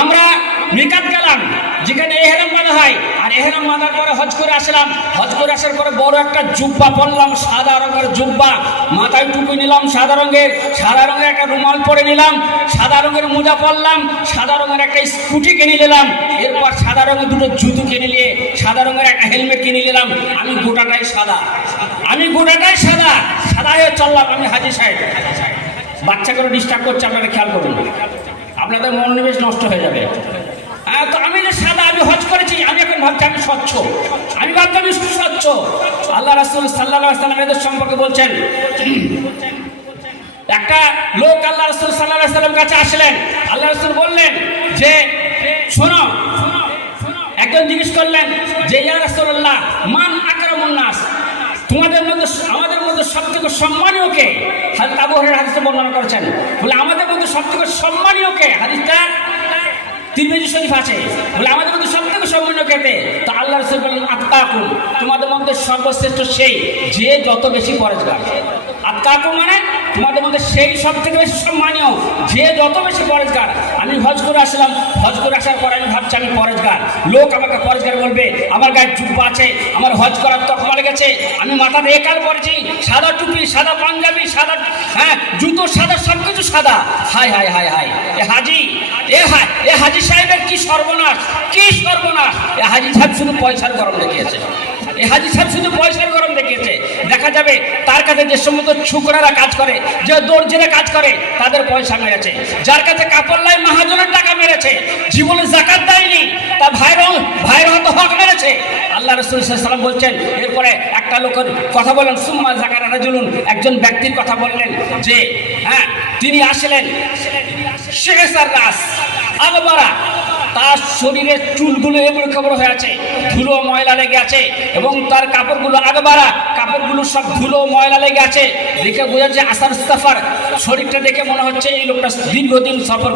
আমরা মিকাত গেলাম, যেখানে এহরাম বাঁধা হয়, আর এহরাম বাঁধার পরে হজ করে আসলাম। হজ করে আসার পরে বড় একটা জুব্বা পরলাম, সাদা রঙের জুব্বা, মাথায় টুপি নিলাম সাদা রঙের একটা রুমাল পরে নিলাম, সাদা রঙের মোজা পরলাম, সাদা রঙের একটা স্কুটি কিনে নিলাম, এরপর সাদা রঙের দুটো জুতো কিনে নিয়ে সাদা রঙের একটা হেলমেট কিনে নিলাম। আমি গোটাটাই সাদা হয়ে চললাম। আমি হাজি সাহেব, বাচ্চা করে ডিস্টার্ব করছে, আপনারা খেয়াল করুন, আপনাদের মনোনিবেশ নষ্ট হয়ে যাবে। তো আমি যে সাদা, আমি হজ করেছি, আমি এখন ভাবছি আমি স্বচ্ছ, আল্লাহ রাসূল সাল্লাল্লাহু আলাইহি ওয়াসাল্লাম এদের সম্পর্কে বলছেন, একটা লোক আল্লাহ রাসূল সাল্লাল্লাহু আলাইহি ওয়াসাল্লাম কাছে আসলেন। আল্লাহ রাসূল বললেন যে শোনো, একজন জিজ্ঞেস করলেন যে ইয়া রাসূলুল্লাহ মান আকরামুন নাস, তোমাদের মধ্যে আমাদের মধ্যে সবথেকে সম্মানীয় কে? হযরত আবু হুরায়রা হাদিসে বর্ণনা করেছেন, বলে আমাদের মধ্যে সবথেকে সম্মানীয় কে? হাদিসটা তিরমিজি শরীফ আছে, বলে আমাদের মধ্যে সবথেকে সম্মানীয় কে? তো আল্লাহ রাসূল বলেন আত্তাকুম, তোমাদের মধ্যে সর্বশ্রেষ্ঠ সেই যে যত বেশি পরহেজগার। আত্তাকুম মানে তোমাদের মধ্যে সেই সব থেকে বেশি সম্মানীয় যে যত বেশি পরহেজগার। আমি হজ করে আসলাম, হজ করে আসার পর আমি ভাবছি আমি পরহেজগার। লোক আমাকে পরহেজগার বলবে, আমার গায়ে জুব্বা আছে, আমার হজ করার তকমা লেগেছে, আমি মাথাতে একাল পরেছি, সাদা টুপি, সাদা পাঞ্জাবি, সাদা জুতো সাদা, সবকিছু সাদা। হায় হায় হায় হায়, এ হাজি সাহেবের কি সর্বনাশ! এ হাজি সাহেব শুধু পয়সার গরম দেখিয়েছে। দেখা যাবে তার কাছে যে সমস্ত ছোকরারা কাজ করে, যে দর্জিরা কাজ করে, তাদের পয়সা মেরেছে। যার কাছে কাপড় লাই মাহাজনের টাকা মেরেছে, জীবনে যাকাত দেয়নি, তার ভাইয়ের হয়তো হক মেরেছে। আল্লাহ রাসূল সাল্লাল্লাহু আলাইহি ওয়াসাল্লাম বলছেন, এরপরে একটা লোকের কথা বলেন, সুম্মা যাকারা রাজুলুন, একজন ব্যক্তির কথা বললেন যে তিনি আসলেন শেখেসার রাস আগবারা, তার শরীরের চুলগুলো এবড়ো খেবড়ো হয়ে আছে, ধুলো ময়লা লেগে আছে, এবং তার কাপড়গুলো আগবারা, কাপড়গুলো সব ধুলো ময়লা লেগে আছে। দেখে বোঝা যাচ্ছে আসার সফর, শরীরটা দেখে মনে হচ্ছে এই লোকটা দীর্ঘদিন সফর